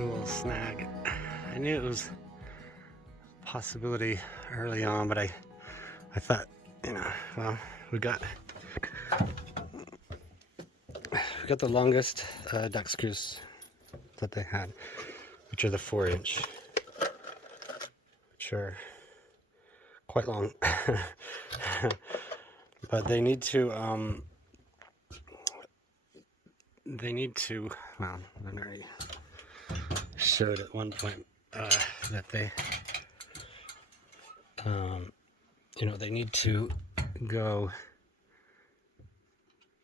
cool snag. I knew it was a possibility early on, but I thought, well, we got the longest duck screws that they had, which are the 4-inch, which are quite long. But they need to, well, I already showed at one point that they, they need to go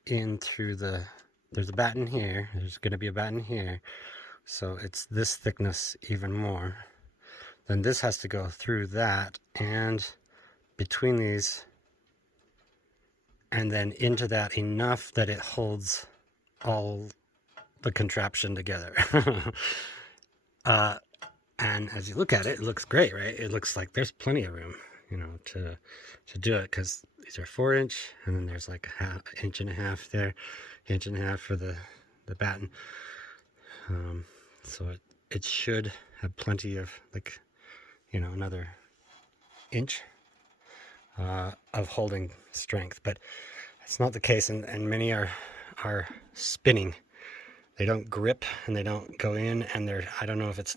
in through there's a batten here, there's going to be a batten here, so it's this thickness even more. Then this has to go through that and between these, and then into that enough that it holds all the contraption together. And as you look at it, it looks great, right? It looks like there's plenty of room, to do it, because these are 4-inch, and then there's like an inch and a half there, inch and a half for the batten. So it should have plenty of, like, another inch of holding strength, but it's not the case, and many are spinning. They don't grip and they don't go in, and I don't know if it's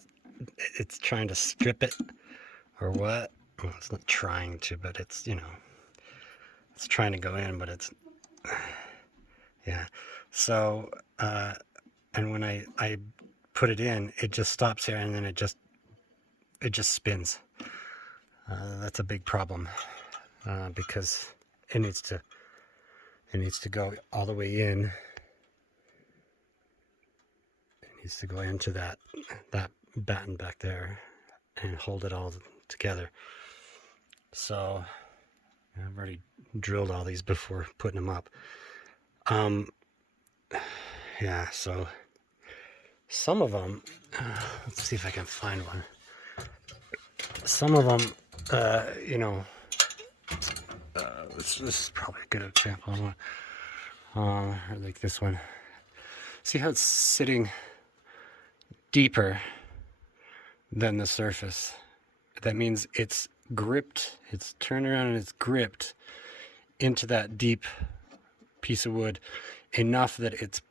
trying to strip it or what. Well, it's not trying to, but it's it's trying to go in, but it's yeah. So and when I put it in, it just stops here, and then it just spins. That's a big problem, because it needs to go all the way in. It needs to go into that batten back there and hold it all together. So I've already drilled all these before putting them up. Yeah, so some of them, let's see if I can find one. Some of them, this is probably a good example. Like this one. See how it's sitting deeper than the surface? That means it's gripped, it's turned around and it's gripped into that deep piece of wood enough that it's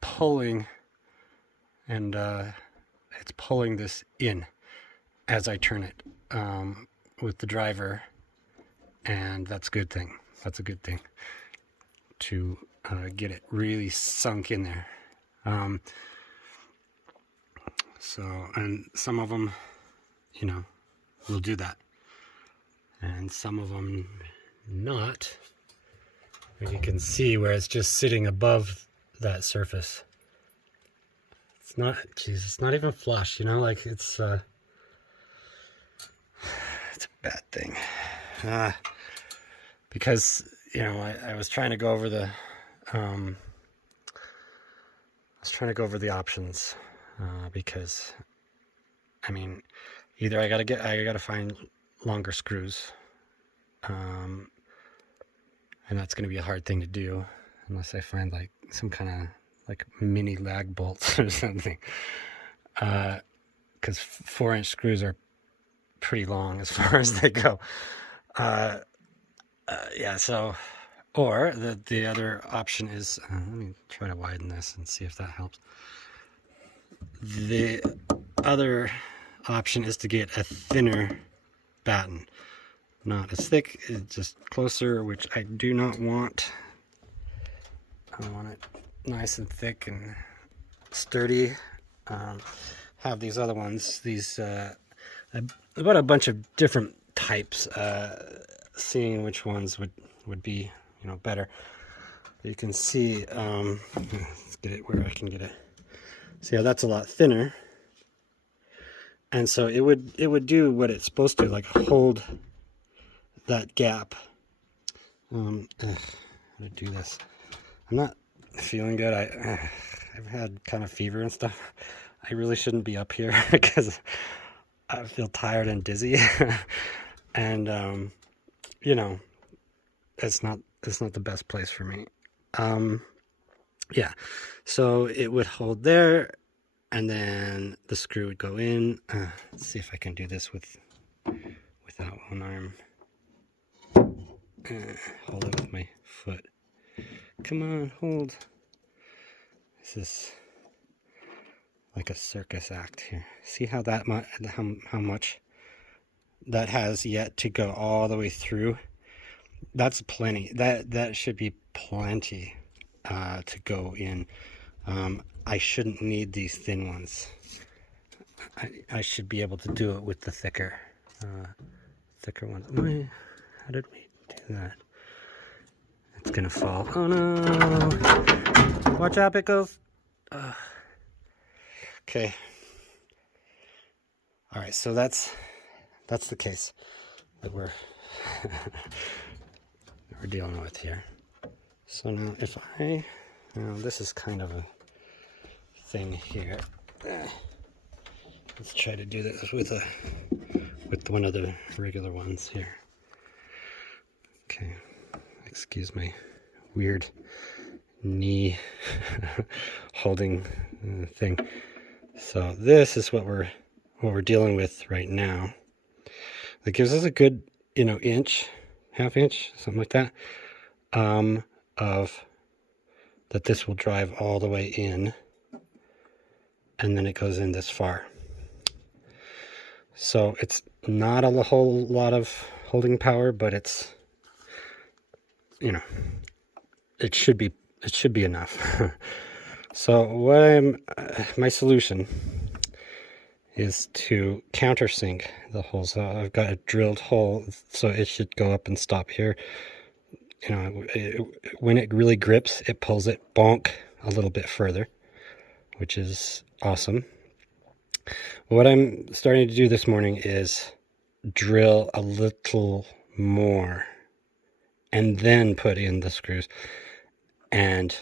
pulling, and it's pulling this in as I turn it with the driver, and that's a good thing. That's a good thing to get it really sunk in there. So, and some of them, will do that, and some of them not. And you can see where it's just sitting above that surface. It's not, it's not even flush, like it's a bad thing. Because, I was trying to go over the, options, because, either I gotta find longer screws, and that's gonna be a hard thing to do unless I find like some kind of like mini lag bolts or something, because 4-inch screws are pretty long as far as they go. Yeah, so, or the other option is, let me try to widen this and see if that helps. The other option is to get a thinner batten, not as thick, it's just closer, which I do not want. I want it nice and thick and sturdy. Have these other ones, I bought a bunch of different types, seeing which ones would be better. You can see, let's get it where I can get it. See how that's a lot thinner, and so it would do what it's supposed to, like hold that gap. How to do this? I'm not feeling good. I've had kind of fever and stuff. I really shouldn't be up here because I feel tired and dizzy, and it's not the best place for me. Yeah, so it would hold there, and then the screw would go in. Let's see if I can do this without one arm. Hold it with my foot. Come on, hold. This is like a circus act here. See how that how much that has yet to go all the way through? That's plenty. That should be plenty to go in. I shouldn't need these thin ones. I should be able to do it with the thicker ones. How did we do that? It's gonna fall. Oh no! Watch out, Pickles! Okay. All right, so that's the case that we're we're dealing with here. So now, if this is kind of a thing here. Let's try to do this with one of the regular ones here. Okay, excuse my weird knee holding thing. So this is what we're dealing with right now. That gives us a good, inch, half inch, something like that, of that this will drive all the way in, and then it goes in this far. So it's not a whole lot of holding power, but it's, it should be enough. So my solution is to countersink the hole. So I've got a drilled hole, so it should go up and stop here. When it really grips, it pulls it bonk a little bit further, which is awesome. What I'm starting to do this morning is drill a little more and then put in the screws, and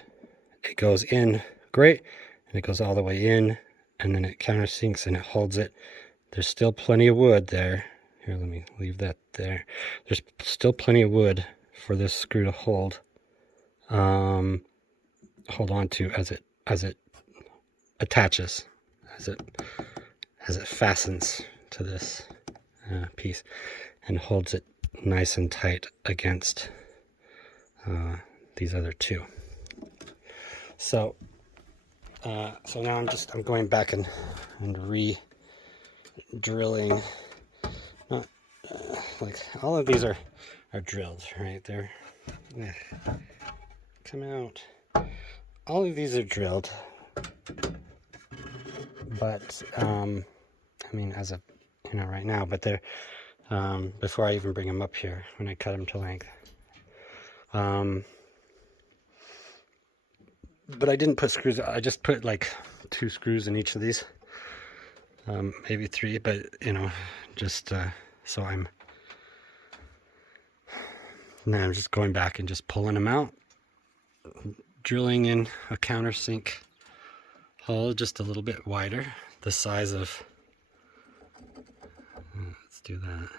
it goes in great, and it goes all the way in, and then it countersinks and it holds it. There's still plenty of wood there. Here, let me leave that there. There's still plenty of wood for this screw to hold on to as it attaches, as it fastens to this piece and holds it nice and tight against these other two. So now I'm going back and re-drilling. Like all of these are drilled, right? They're come out. All of these are drilled, but I mean, as of right now, but they're before I even bring them up here, when I cut them to length. But I didn't put screws. I just put like 2 screws in each of these, maybe 3, but just so now I'm just going back and just pulling them out, drilling in a countersink hole just a little bit wider, the size of, let's do that,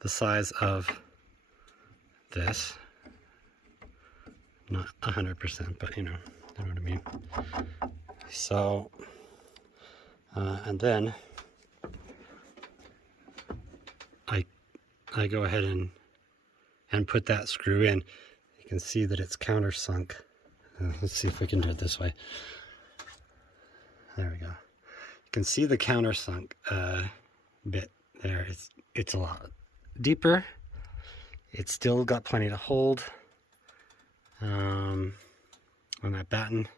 the size of this, not 100%, but you know what I mean. So, and then I go ahead and put that screw in. You can see that it's countersunk. Let's see if we can do it this way. There we go. You can see the countersunk bit there. It's a lot deeper. It's still got plenty to hold on that batten,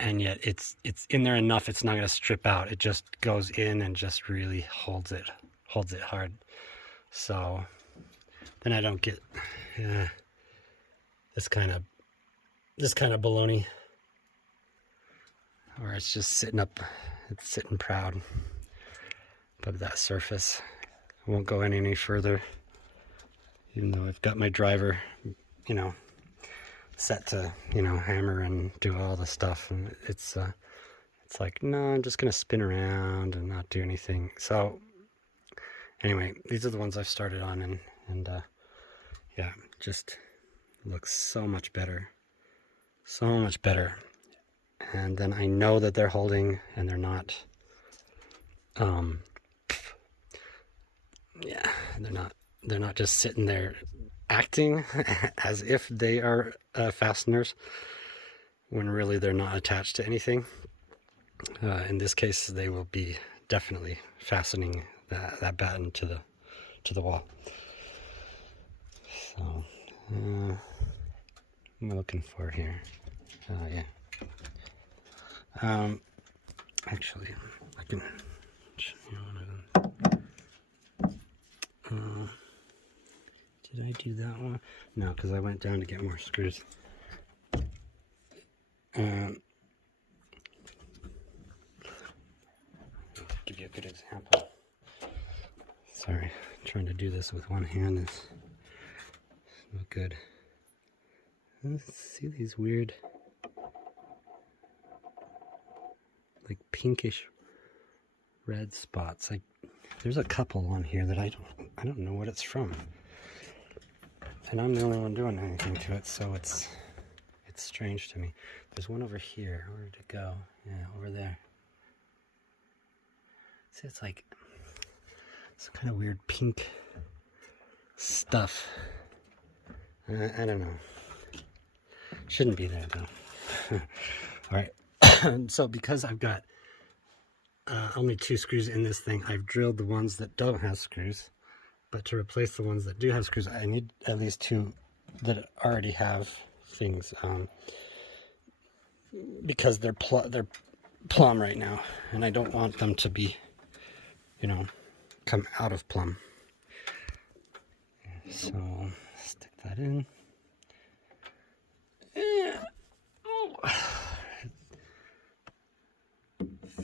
and yet it's in there enough. It's not going to strip out. It just goes in and just really holds it hard. So then I don't get this kind of baloney, or it's just sitting up. It's sitting proud above that surface. I won't go any further, even though I've got my driver, set to, hammer and do all the stuff. And it's like, no, I'm just going to spin around and not do anything. So anyway, these are the ones I've started on, and yeah, just looks so much better. So much better. and then I know that they're holding and they're not, yeah, they're not just sitting there acting as if they are fasteners when really they're not attached to anything. In this case, they will be definitely fastening that batten to the wall. So, what am I looking for here? Yeah. Actually, I can show you one of them. Did I do that one? No, because I went down to get more screws. Give you a good example. Sorry, trying to do this with one hand is not good. Let's see these weird, like pinkish red spots. Like there's a couple on here that I don't know what it's from, and I'm the only one doing anything to it, so it's strange to me. There's one over here. Where did it go? Yeah, over there. See, it's like some kind of weird pink stuff. I don't know. Shouldn't be there though. All right. So because I've got only 2 screws in this thing, I've drilled the ones that don't have screws. But to replace the ones that do have screws, I need at least 2 that already have things, because they're plumb right now, and I don't want them to be, you know, come out of plumb. So stick that in.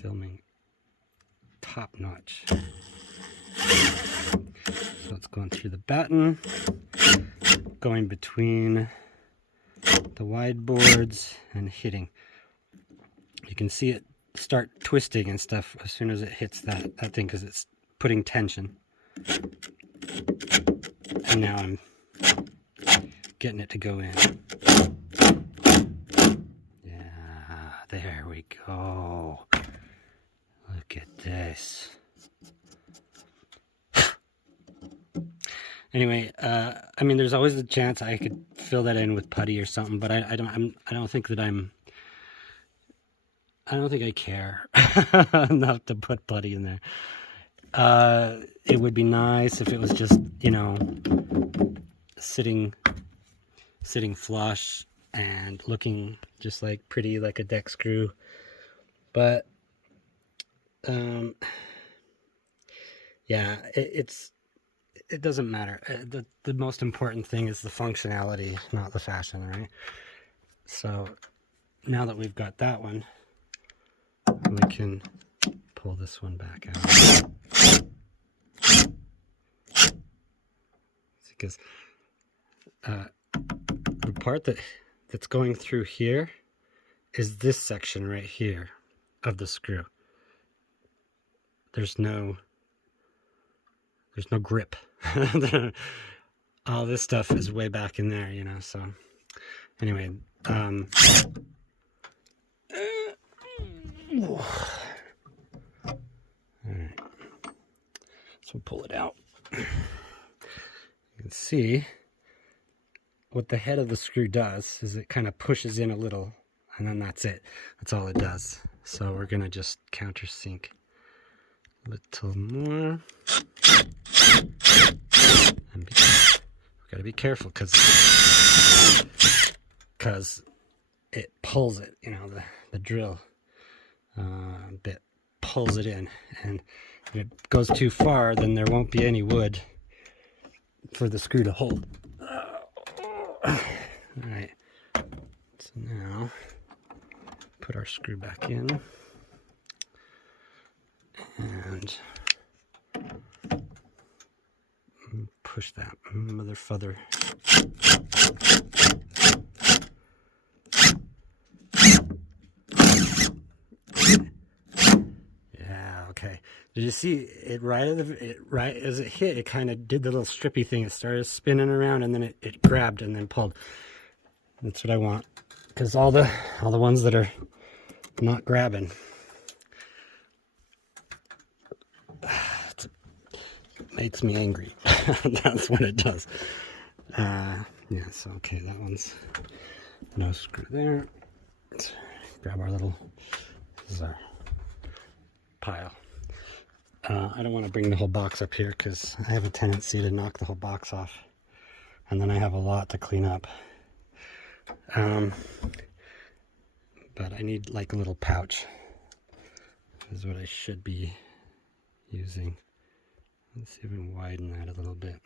Filming top notch. So it's going through the batten, going between the wide boards and hitting. You can see it start twisting and stuff as soon as it hits that thing, because it's putting tension. And now I'm getting it to go in. Yeah, there we go. Look at this. Anyway, I mean, there's always a chance I could fill that in with putty or something, but I don't think I care enough to put putty in there. It would be nice if it was just, you know, sitting flush and looking just like pretty, like a deck screw. But yeah, it doesn't matter. The most important thing is the functionality, not the fashion, right? So now that we've got that one, we can pull this one back out. Because the part that's going through here is this section right here of the screw. There's no grip. All this stuff is way back in there, you know. So anyway, all right, so pull it out. You can see what the head of the screw does is it kind of pushes in a little, and then that's it. That's all it does. So we're gonna just countersink a little more. And we've got to be careful because it pulls it, you know, the drill bit pulls it in, and if it goes too far, then there won't be any wood for the screw to hold. All right, so now put our screw back in, and push that mother futher. Yeah, okay. Did you see it right as it hit? It kind of did the little strippy thing. It started spinning around, and then it grabbed and then pulled. That's what I want, because all the ones that are not grabbing. It makes me angry. That's what it does. Yeah, so okay, that one's no screw there. Let's grab our little, this is our pile. I don't want to bring the whole box up here because I have a tendency to knock the whole box off, and then I have a lot to clean up. But I need like a little pouch. This is what I should be using. Let's even widen that a little bit.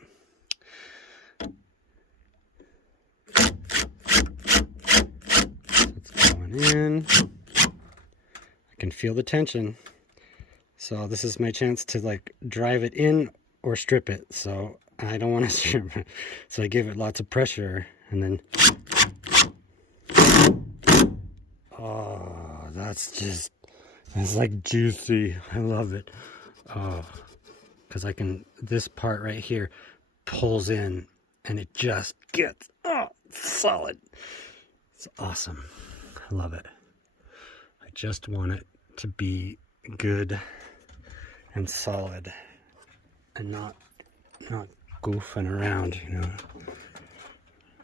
It's going in. I can feel the tension. So this is my chance to like drive it in or strip it. So I don't want to strip it. So I give it lots of pressure and then, oh, that's like juicy. I love it. Oh, because I can, this part right here pulls in and it just gets, oh, solid. It's awesome. I love it. I just want it to be good and solid and not goofing around, you know.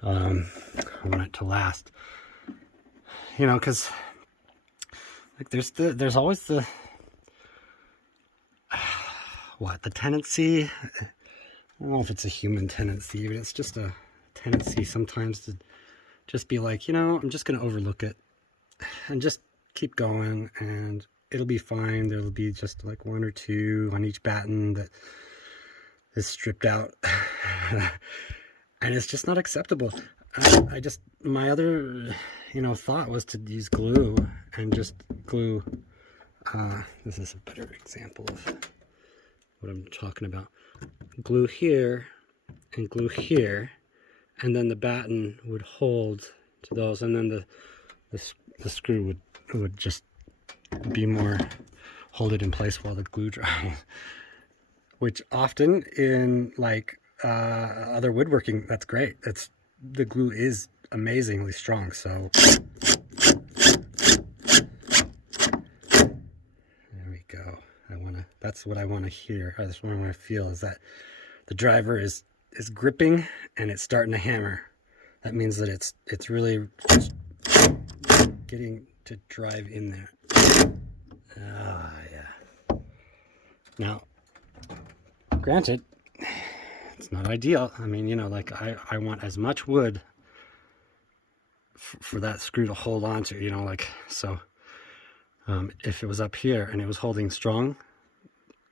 I want it to last, you know, because like there's always the the tendency, I don't know if it's a human tendency, but it's just a tendency sometimes to just be like, you know, I'm just gonna overlook it and just keep going and it'll be fine. There'll be just like one or two on each batten that is stripped out. And it's just not acceptable. I just, my other, you know, thought was to use glue and just glue. This is a better example of what I'm talking about. Glue here and glue here, and then the batten would hold to those, and then the screw would just be more, hold it in place while the glue dries. Which often in like other woodworking, that's great. The glue is amazingly strong. So there we go. That's what I want to hear. That's what I want to feel, is that the driver is gripping and it's starting to hammer. That means that it's really getting to drive in there. Ah, yeah. Now, granted, it's not ideal. I mean, you know, like I want as much wood for that screw to hold on to, you know, like, so if it was up here and it was holding strong,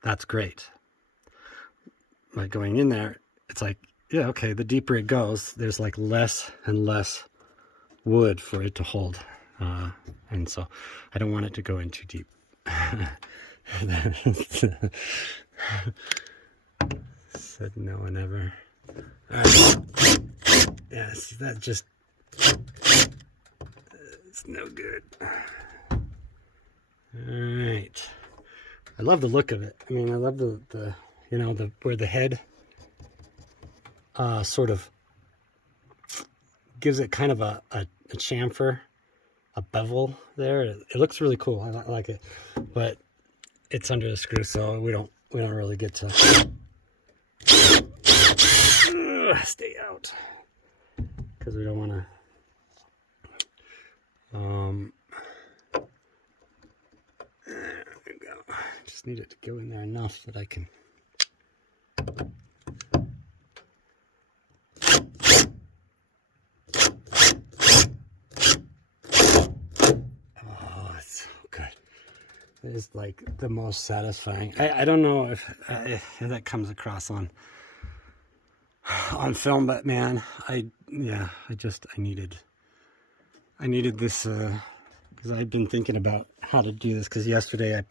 that's great. Like going in there, it's like, yeah, okay, the deeper it goes, there's like less and less wood for it to hold. And so I don't want it to go in too deep. Said no one ever. Yeah, see, that just, it's no good. Alright. I love the look of it. I mean, I love the you know, where the head sort of gives it kind of a chamfer, a bevel there. It looks really cool. I like it, but it's under the screw, so we don't really get to stay out because we don't want to. There we go. Just need it to go in there enough that I can. Oh, it's so good. It is like the most satisfying. I don't know if that comes across on film, but man, I needed this because I've been thinking about how to do this, because yesterday I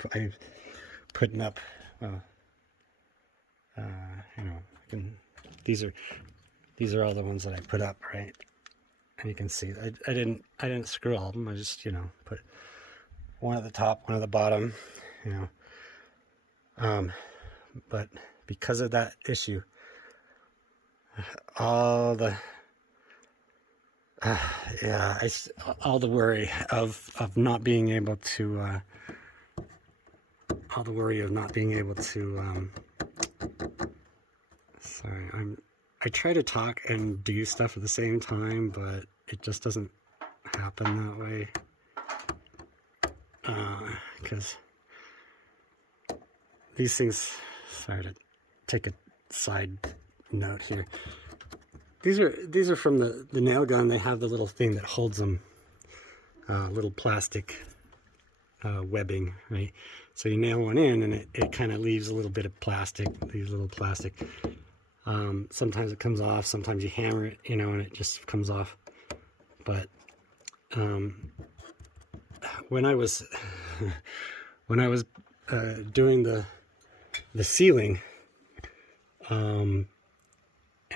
putting up you know, these are all the ones that I put up, right? And you can see I didn't screw all of them. I just, you know, put one at the top, one at the bottom, you know. But because of that issue, all the Yeah, all the worry of not being able to, sorry, I try to talk and do stuff at the same time, but it just doesn't happen that way. Because these things, sorry to take a side note here. These are from the nail gun. They have the little thing that holds them, little plastic webbing, right? So you nail one in, and it kind of leaves a little bit of plastic, sometimes it comes off, sometimes you hammer it, you know, and it just comes off. But when I was doing the ceiling,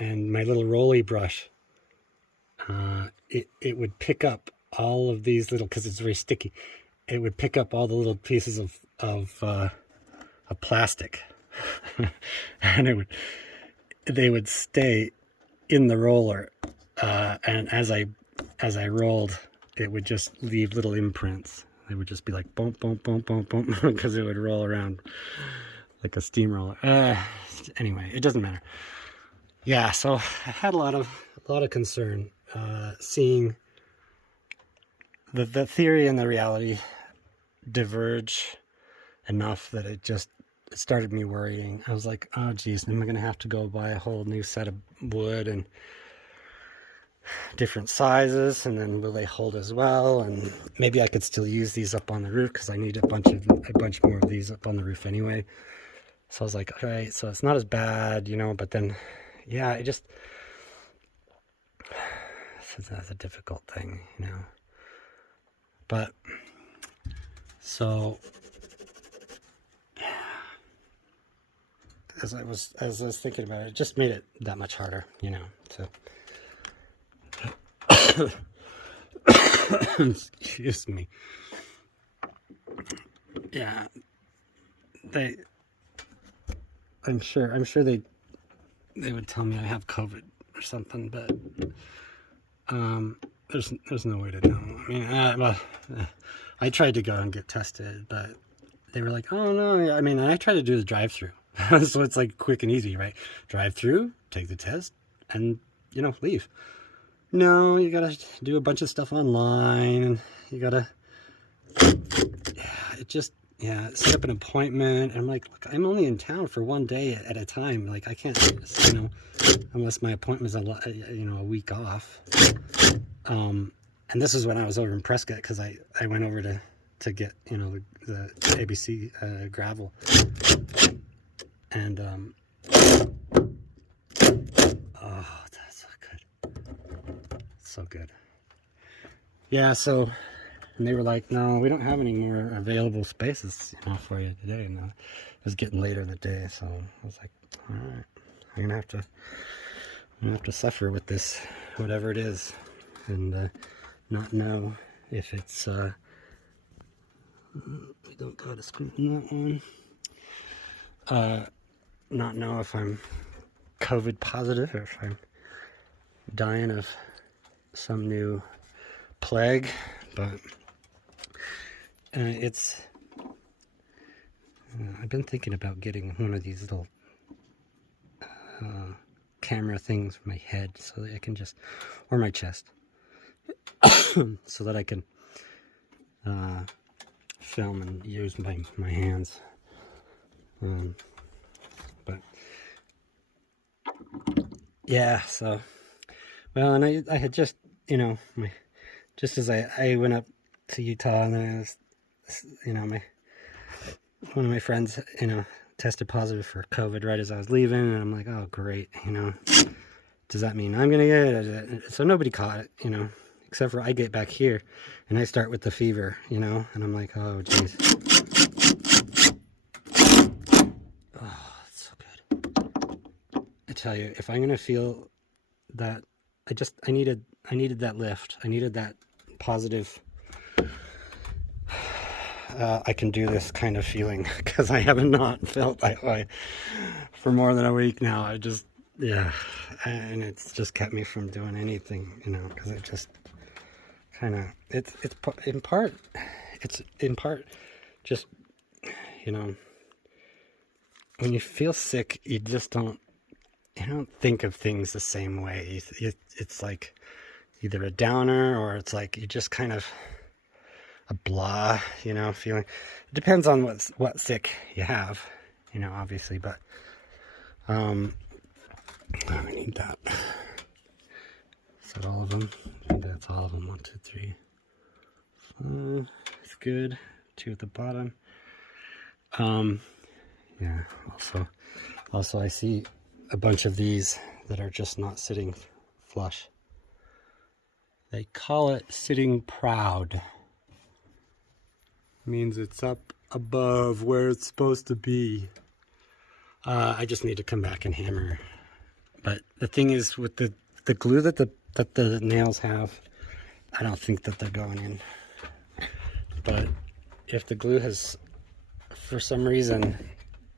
and my little rolly brush, it would pick up all of these little, because it's very sticky, it would pick up all the little pieces of plastic, and they would stay in the roller, and as I rolled, it would just leave little imprints. They would just be like bump, bump, bump, bump, bump, because it would roll around like a steamroller. Anyway, it doesn't matter. Yeah, so I had a lot of concern seeing the theory and the reality diverge enough that it started me worrying. I was like, oh geez, am I gonna have to go buy a whole new set of wood and different sizes, and then will they hold as well? And maybe I could still use these up on the roof, because I need a bunch more of these up on the roof anyway. So I was like, all right, so it's not as bad, you know. But then, yeah, that's a difficult thing, you know. But so as I was thinking about it, it just made it that much harder, you know. So excuse me. Yeah, I'm sure they would tell me I have COVID or something, but there's no way to know. I mean, I tried to go and get tested, but they were like, oh no. I mean, I tried to do the drive-through, so it's like quick and easy, right? Drive-through, take the test, and you know, leave. No, you gotta do a bunch of stuff online, and you gotta, set up an appointment. And I'm like, look, I'm only in town for one day at a time. Like, I can't, you know, unless my appointment's a week off. And this is when I was over in Prescott, because I went over to get, you know, the ABC gravel, and oh, that's so good. So good. Yeah, so, and they were like, no, we don't have any more available spaces, you know, for you today. And it was getting later in the day, so I was like, all right, I'm gonna have to suffer with this, whatever it is, and not know if it's I don't got a screw in that one. Not know if I'm COVID positive, or if I'm dying of some new plague, but it's I've been thinking about getting one of these little camera things for my head, so that I can just, or my chest, so that I can film and use my hands. But yeah, so, well, and I had just, you know, just as I went up to Utah, and then I was, you know, one of my friends, you know, tested positive for COVID right as I was leaving, and I'm like, oh great, you know, does that mean I'm gonna get it? So nobody caught it, you know, except for I get back here and I start with the fever, you know, and I'm like, oh geez. Oh, it's so good. I tell you, if I'm gonna feel that, I needed that lift. I needed that positive, I can do this kind of feeling, because I have not felt that way for more than a week now. yeah, and it's just kept me from doing anything, you know, because it just kind of, it's in part just, you know, when you feel sick, you just don't think of things the same way. It's like either a downer, or it's like you just kind of a blah, you know, feeling. It depends on what sick you have, you know, obviously, but I need that. Is that all of them? I think that's all of them. 1, 2, 3. It's good. 2 at the bottom. Yeah. Also, I see a bunch of these that are just not sitting flush. They call it sitting proud. Means it's up above where it's supposed to be. I just need to come back and hammer. But the thing is, with the glue that the nails have, I don't think that they're going in. But if the glue has, for some reason,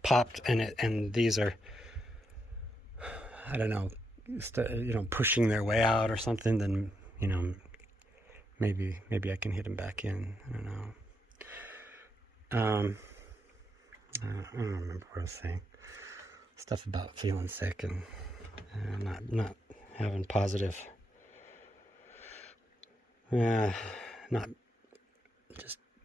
popped and these are, I don't know, pushing their way out or something, then, you know, maybe I can hit them back in. I don't know. I don't remember what I was saying. Stuff about feeling sick and not having positive. Not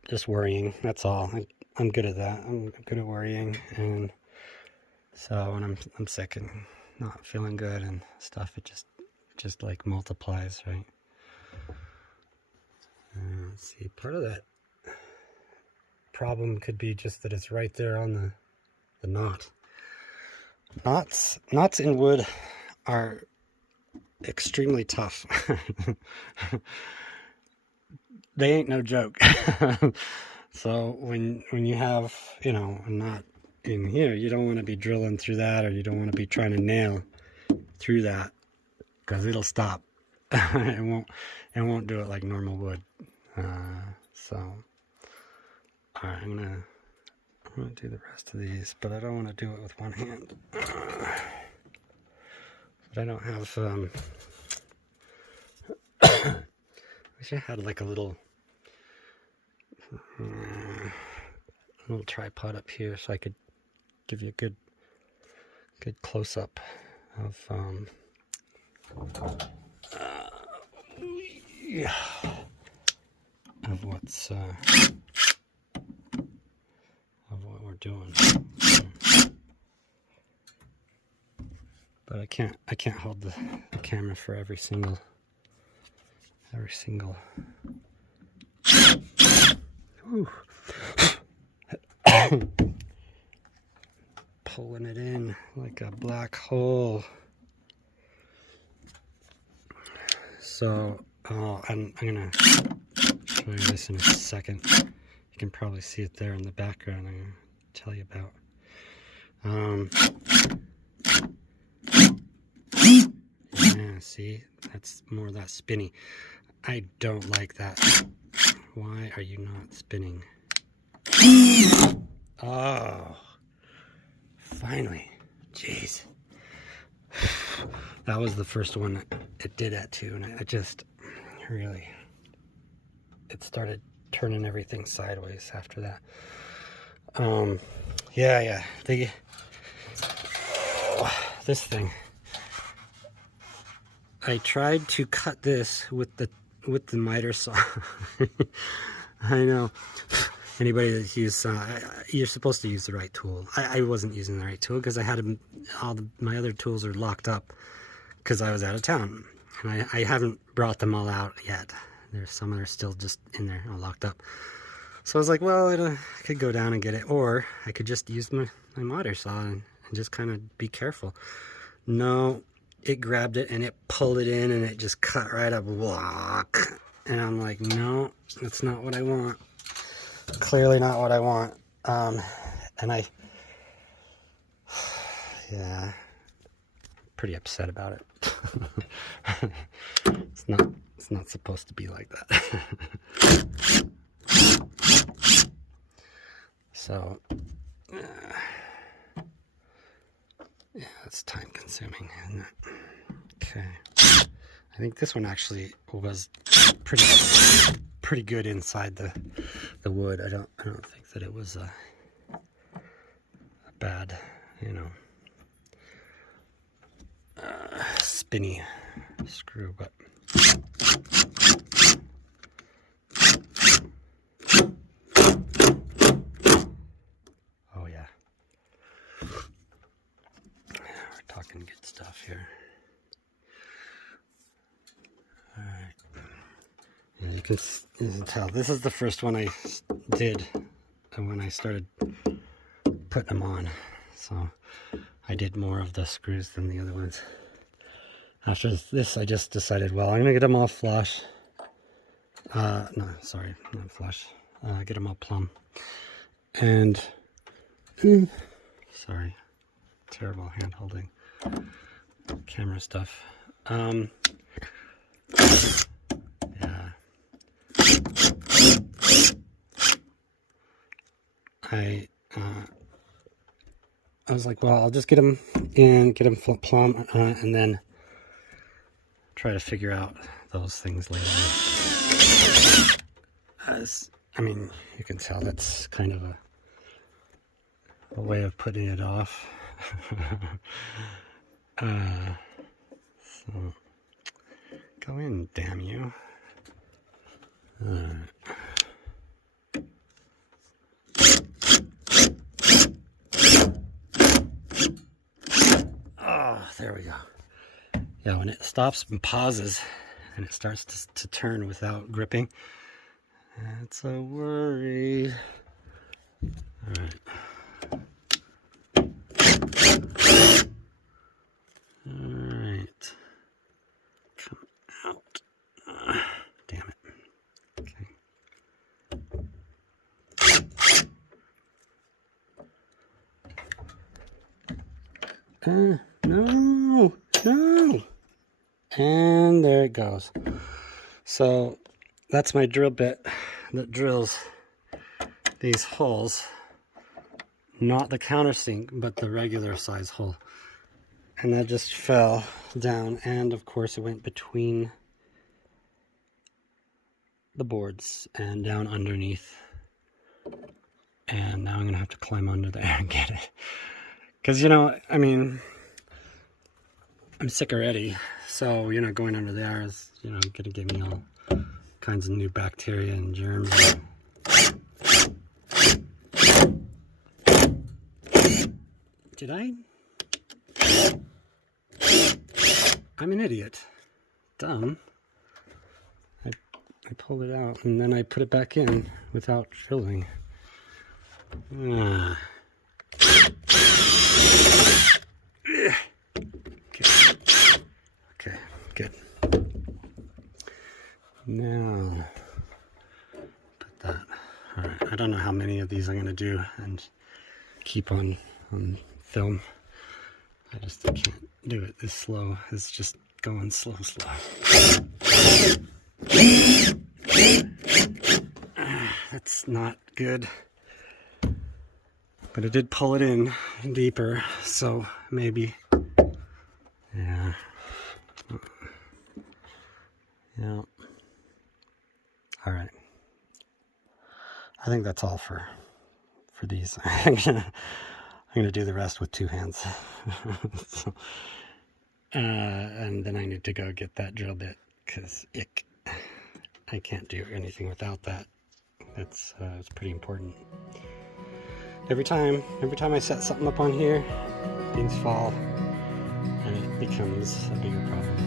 just worrying. That's all. I'm good at that. I'm good at worrying, and so when I'm sick and not feeling good and stuff, it just like multiplies, right? Let's see. Part of that problem could be just that it's right there on the knot. Knots in wood are extremely tough. They ain't no joke. So when you have, you know, a knot in here, you don't want to be drilling through that, or you don't want to be trying to nail through that, because it'll stop. It won't do it like normal wood. So all right, I'm gonna do the rest of these, but I don't want to do it with one hand. But I don't have I wish I had like a little tripod up here so I could give you a good close-up of what's of what we're doing. But I can't hold the camera for every single pulling it in like a black hole. So I'm gonna show you this in a second. You can probably see it there in the background. I'm gonna tell you about. Yeah, see, that's more of that spinny. I don't like that. Why are you not spinning? Oh, finally. Jeez. That was the first one that it did that to, and it just really, it started turning everything sideways after that. Yeah. This thing. I tried to cut this with the miter saw. I know. Anybody that's used, you're supposed to use the right tool. I wasn't using the right tool because I had my other tools are locked up because I was out of town, and I haven't brought them all out yet. There's some that are still just in there, all locked up. So I was like, well, I could go down and get it, or I could just use my miter saw and just kind of be careful. No, it grabbed it and it pulled it in and it just cut right up. And I'm like, no, that's not what I want. Clearly not what I want. And yeah, pretty upset about it. It's not supposed to be like that. So yeah, That's time consuming, isn't it? Okay. I think this one actually was pretty good inside the wood. I don't think that it was a bad, you know, spinny screw, but oh yeah, we're talking good stuff here. All right, and you can tell this is the first one I did when I started putting them on, so I did more of the screws than the other ones. After this, I just decided, well, I'm gonna get them all flush. No, sorry, not flush. Get them all plumb. And sorry, terrible hand holding camera stuff. Yeah. I was like, well, I'll just get them in, get them plumb, and then try to figure out those things later. I mean, you can tell that's kind of a way of putting it off. So, go in, damn you. Oh, there we go. Yeah, when it stops and pauses and it starts to turn without gripping, that's a worry. All right. All right. Come out. Damn it. Okay. No. And there it goes. So that's my drill bit that drills these holes, not the countersink, but the regular size hole. And that just fell down, and of course it went between the boards and down underneath. And now I'm gonna have to climb under there and get it. Because, you know, I mean, I'm sick already, so, you know, going under there is, you know, gonna give me all kinds of new bacteria and germs. Did I? I'm an idiot. Dumb. I pulled it out and then I put it back in without drilling. Okay, good. Now, put that. All right, I don't know how many of these I'm going to do and keep on film. I just can't do it this slow. It's just going slow. That's not good. But I did pull it in deeper, so maybe, yeah. Yeah. All right. I think that's all for these. I'm gonna do the rest with two hands. So, and then I need to go get that drill bit because I can't do anything without that. It's pretty important. Every time I set something up on here, things fall and it becomes a bigger problem.